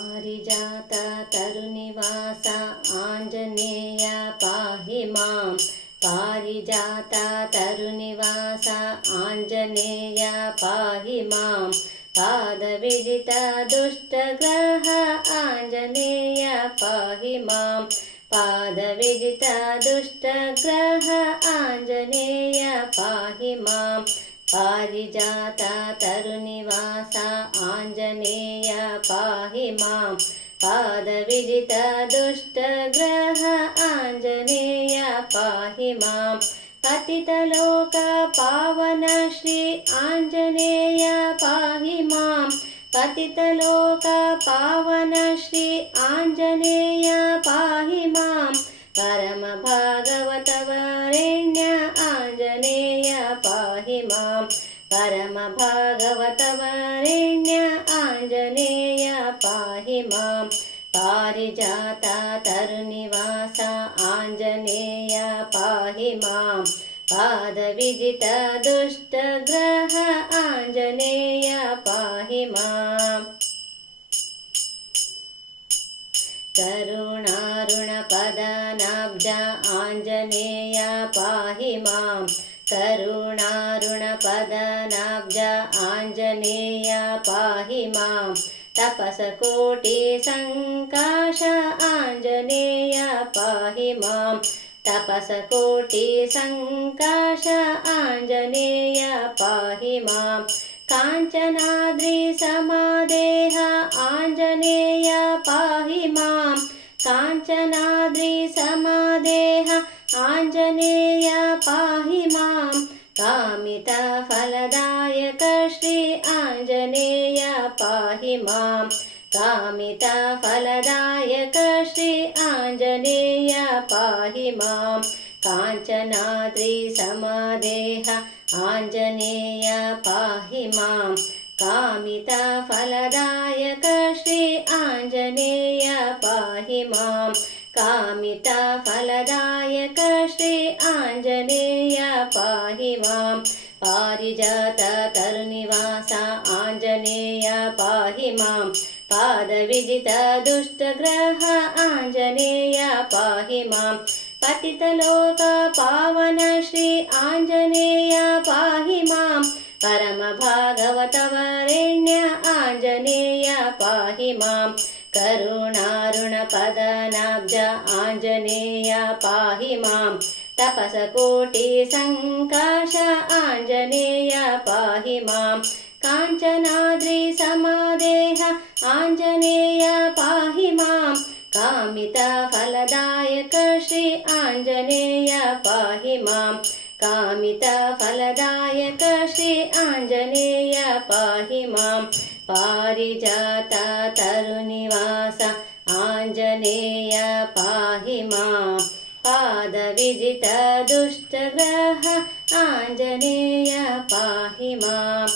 पारिजात तरुनिवास आञ्जनेय पाहि मां पारिजात तरुनिवास आञ्जनेय पाहि मां पादविजित दुष्टग्रह आञ्जनेय पाहि मां पादविजित दुष्टग्रह आञ्जनेय पाहि मां पारिजात तरुनिवास आञ्जनेय पाहि मां पादविजित दुष्टग्रह आञ्जनेय पाहि मां पतितलोक पावन श्री आञ्जनेय पाहि मां पतितलोक पावन श्री आञ्जनेय पाहि मां परमभागवतवरेण्य आञ्जनेय पाहि मां परमभागवतवरेण्य आञ्जनेय पाहि मां पारिजात तरुनिवास आञ्जनेय पाहि मां पादविजित दुष्टग्रह आञ्जनेय पाहि माम् करुणारुणपदनाब्ज आञ्जनेय पाहि मां करुणारुणपदनाब्ज पाहि मां तपसकोटिसङ्काश आञ्जनेय पाहि मां तपसकोटिसङ्काश आञ्जनेय पाहि मां काञ्चनाद्रिसमादेह आञ्जनेय पाहि मां काञ्चनाद्रिसमादेह आञ्जनेय पाहि पाहि कामिता कामितफलदायक श्री आञ्जनेय पाहि माँ। काञ्चनाद्रिसमदेह आञ्जनेय पाहि माँ। कामितफलदायक श्री आञ्जनेय पाहि माँ। माँ पादविदित दुष्टग्रह आञ्जनेय पाहि माँ पतितलोक पावन श्री आञ्जनेय पाहि माँ परमभागवतवरेण्य आञ्जनेय पाहि माँ करुणारुणपदनाब्ज आञ्जनेय पाहि माँ तपसकोटिसङ्काश आञ्जनेय पाहि माँ आञ्जनेय पाहि मां कामितफलदायक श्री आञ्जनेय पाहि मां कामितफलदायक श्री आञ्जनेय पाहि मां पारिजात तरुनिवास आञ्जनेय पाहि मां पादविजित दुष्टग्रह आञ्जनेय पाहि माम्